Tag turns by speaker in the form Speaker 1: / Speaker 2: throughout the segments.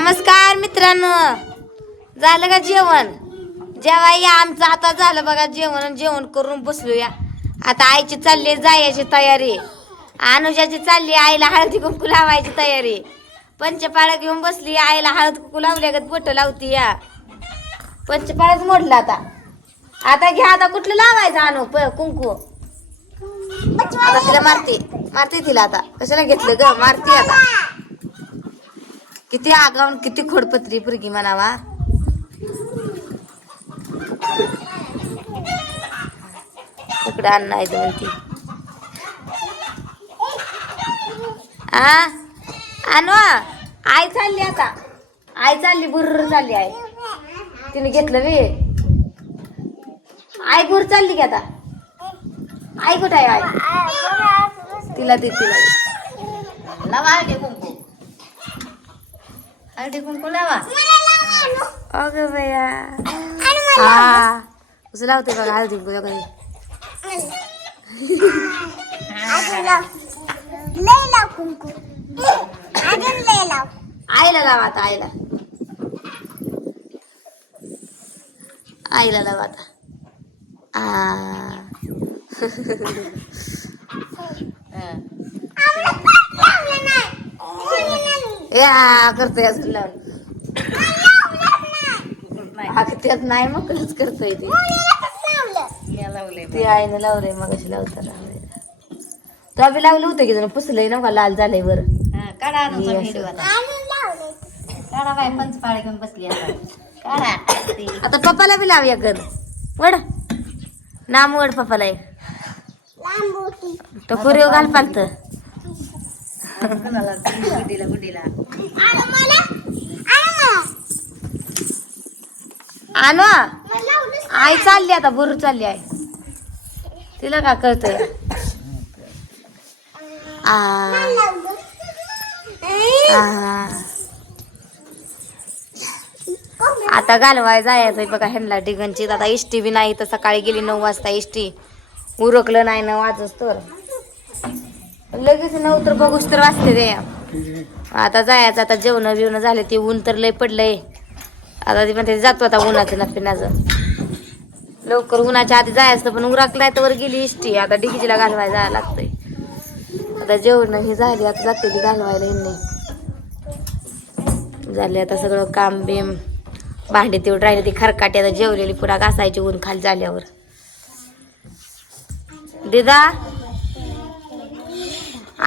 Speaker 1: नमस्कार मित्रांनो. झालं का जेवण? जेव्हा या आमचं आता झालं बघा जेवण आणि जेवण करून बसलूया. आता आईची चालली आहे जायची तयारी. अनुजाची चालली आईला हळदी कुंकू लावायची तयारी. पंचपाळा घेऊन बसली आईला हळद कुंकू लावल्यागत बोट लावती या पंचपाळाच मोडला आता. आता घ्या आता कुठलं लावायचं आणू प- कुंकू? आता तिला मारते मारते तिला आता. कशाला घेतलं ग? मारते आता. किती आगाऊन किती खोडपत्री पुरगी म्हणावा. इकडे आणायचं म्हणती आ? आणू आई चालली आता. आई चालली बुर्र चालली आई तिने घेतलं वे. आई बुर चालली की आता. आई कुठं आहे आई? तिला दे तिला दे.
Speaker 2: लावा हळदी कुंकू लावा?
Speaker 1: अगं बया हा कसं लावते बघा हळदी कुंकू बघा. आईला लावा आता आईला. आईला लावा आता. आ. या करतोय असं लावून. हा त्यात नाही मग कसंच करतोय ते? ते आईनं लावलंय मग अशी लावताना. तो आम्ही लावलं होतं की जण पुसलंय ना का? लाल झालंय वर
Speaker 2: काढा काढा बाय घेऊन बसली आता. काढा. ते
Speaker 1: आता पप्पाला बी लावूया कर वड. नाम वड पप्पाला एक. तो कुरिओ घाल पालत.
Speaker 2: कुणाला? गुड्डीला.
Speaker 1: आणू आई चालली आता बुरू चालली आहे तिला का आ. आता घालवाय जायचंय बघा ह्यांना डिगनची आता इष्टी बी नाही तर सकाळी गेली नऊ वाजता इष्टी उरकलं नाही ना वाजच तर. लगेच नऊ तर बघूच तर वाजते ते आता जायचं आता जेवण बिवणं झाले ते ऊन तर लय पडलंय. आता ती म्हणते जातो आता उन्हाचं नपिनाचं. लवकर उन्हाच्या आधी जायचं पण उरकलाय तर वर गेली इष्टी आता डिगीजीला घालवाय जायला लागतंय. आता जेवण हे झाली आता जाते ती घालवायला ह्यांनी झाले आता सगळं काम बिम. भांडे तेवढं राहिले ती खरकाटी आता जेवलेली पुरा घासायची ऊन खाली झाल्यावर. दिदा?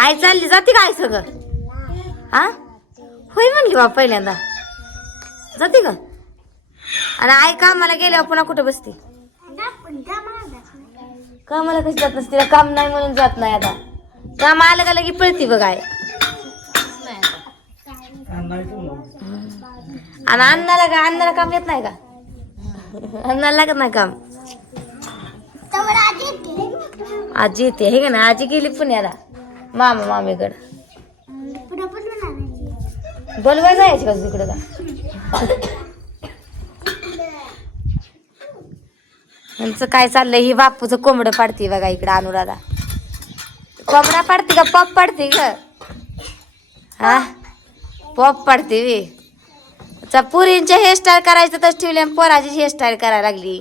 Speaker 1: आई चालली जाते का आई सगळं? हा? होय म्हणली बा पहिल्यांदा. जाते का? आणि आई कामाला गेल्यावर पुन्हा कुठं बसते? कामाला कशी जात नसते तिला काम नाही म्हणून जात नाही आता. काम आलं का लगी पळती बघ आई. आणि अण्णाला का अण्णाला काम येत नाही का? अण्णाला लागत नाही काम. आजी येते हे का ना आजी गेली पुण्याला मामा मामीकडं. बोलवाय जायची का तिकडं? का यांचं काय चाललंय? ही बापूचं कोंबडं पाडते बघा इकडं अनुराधा. कोंबडा पाडते का? पॉप पाडते ग. हा? पॉप पाडते वे. पुरींच्या हेअरस्टाईल करायचं तर ठेवले पोराची हेअरस्टाईल करायला लागली.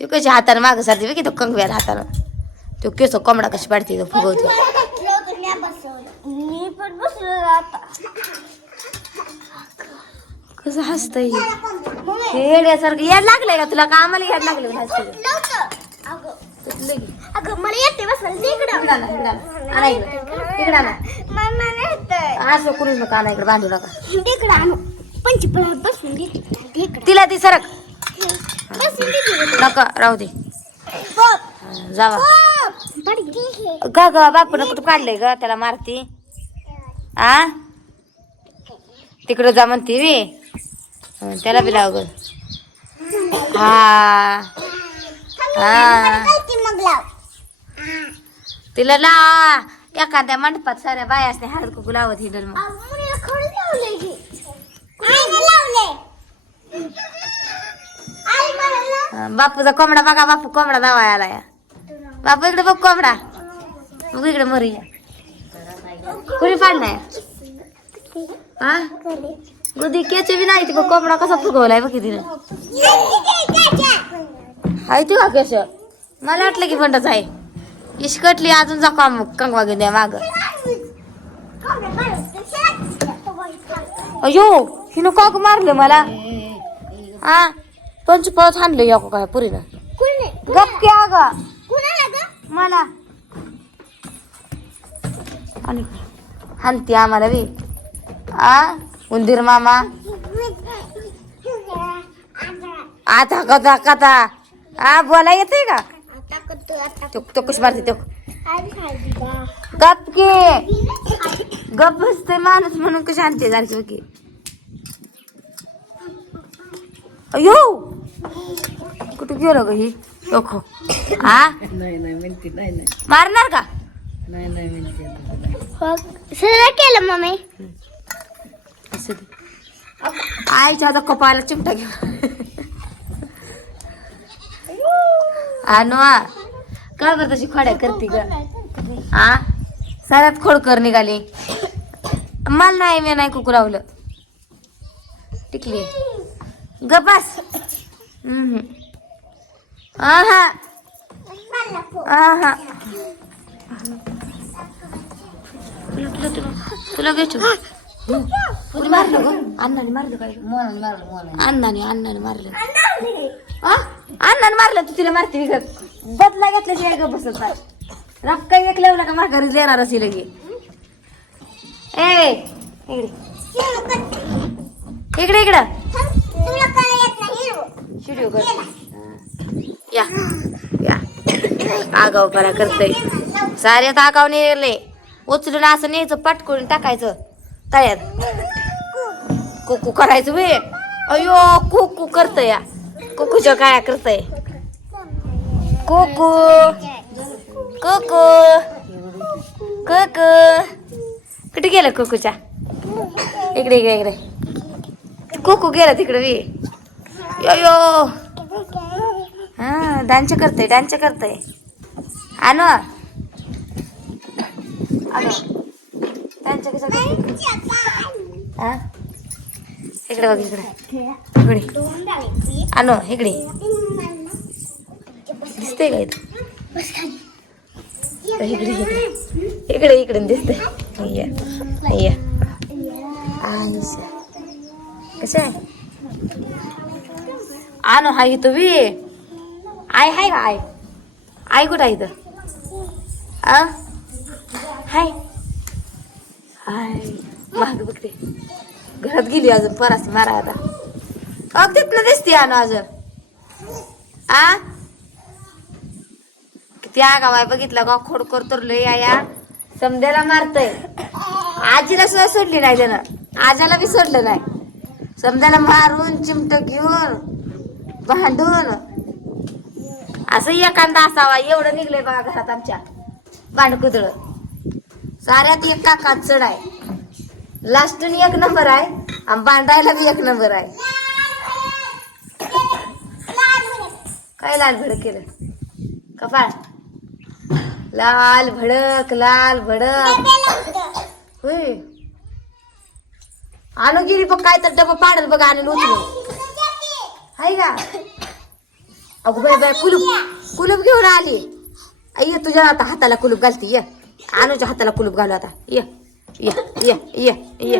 Speaker 1: ती कशी हाताने मागं सारते बघ तो कंगव्याला हातानं. तो केस कोंबडा कशी पाडते तो फुगवते.
Speaker 3: मी पण बसलो आता.
Speaker 1: कसं हसतंय हे? येड्यासारखं याड लागलंय का तुला? कामाला याड लागलं हसतं
Speaker 3: अगं. मला येते येतंय.
Speaker 1: असं कुणीच नका आणा इकडे बांधू नका.
Speaker 3: तिकडं आणू. पंचपळावर बसून
Speaker 1: तिला ती सरक. नका राहू दे. जावा. ग ग बापून कुठं काढलंय ग त्याला मारती. आ? तिकडं जा म्हणते हं, त्याला बी लाव ग. हा. हा.
Speaker 3: लाव
Speaker 1: तिला ला. एखाद्या मंडपात साऱ्या बाया असते हळद कुकू लावत हिडल मग. बापूचा कोंबडा बघा बापू कोंबडा दावा आला या बापू इकडे बघ कोंबडा. मग इकडे मरी पाडलाय? हा? गुदी केचे बी नाही ती बघ कोंबडा कसा फुगवलाय बघ तिने हाय तू का केश मला वाटलं की बंडच आहे. इशकटली अजून जा काम कंगवा घेऊन द्या माग? अयो हिनं काक मारलं मला. हा पंचपाळत हाणलं या काय पुरीनं. गप अगा. मला. आणि हानती आम्हाला बी. आ? उंदीर मामा. आता कथा कथा. आ बोला येते का? तो तो कशी मारते तो गप की गप बसते माणूस म्हणून कशी आणते जायची बघी अयो कुठे गेलो ग ही? ओखो. आ?
Speaker 2: नाही नाही म्हणते नाही नाही.
Speaker 1: मारणार का?
Speaker 2: नाही नाही म्हणते
Speaker 3: केलं मम्मी?
Speaker 1: असू दे. आईच्या आता कपाळाला चिमटा घेऊ आणू आ काय बरं तशी खोड्या करते ग? आ? साऱ्यात खोडकर निघाली. मला नाही मी नाही कुकुरावलं टिकली. गपास आहा. आहा. तुला तुला तुला. तुला कुणी मारलं ग अण्णाने मारलं काय
Speaker 2: मारलं मोहन
Speaker 1: अण्णाने अण्णाने मारलं आ? अण्णाने मारलं तू तिला मारते विकत बदला घेतल्याशिवाय ग बसत नाही रक्का एक लावला का माघारी देणार असे लगे ए इकडे इकडे इकडं शिडिओ कर या या आगावपणा करतय साऱ्यात आगाव नेले उचलून असं न्यायचं पटकून टाकायचं तयार कुकू करायचं वे अयो कुकू करतय. या कुकूच्या काळ्या करतय? कुकू. कुकू. कुकू. कुठे गेलं कुकूच्या इकडे इकडे इकडे. कुकू गेला तिकडे वे यो हा डान्स करतय डान्स करतय. आणू. डान्स कसं करतंय? हा? इकडे बघ इकडे. इकडे. आलो इकडे. दिसते का इथं? इकडे इकडे इकडे. दिसते ये कसं आहे? आनो हाय इथं बी. आय हाय का आय? आय कुठं आहे इथं? आ? हाय. हाय. माग बघते घरात गेली अजून परास मारा आता अग तिथनं दिसते आणू अजून. आ? किती आगाव बघितला बघितलं का खोडकर तर लय या समद्याला मारतय. आजीला सुद्धा सोडली नाही त्यानं. आजाला बी सोडलं नाही. समद्याला मारून चिमट घेऊन भांडून. असं एखादा असावा एवढं निघलंय बघा घरात आमच्या. भांडकुदळ. साऱ्यात एक काका चढ आहे लास्टून एक नंबर आहे. आणि बांधायला बी एक नंबर आहे. काय लाल भडक केलं? कपाळ लाल भडक लाल भडक. होय. आणू गेली बघ काय तर डबा पाडल बघ आणि उचलू हाय का? अगो बाय बाय कुलूप कुलूप घेऊन आली. ये तुझ्या आता हाताला कुलूप घालते ये. आणूच्या हाताला कुलूप घालू आता ये. ये ये ये ये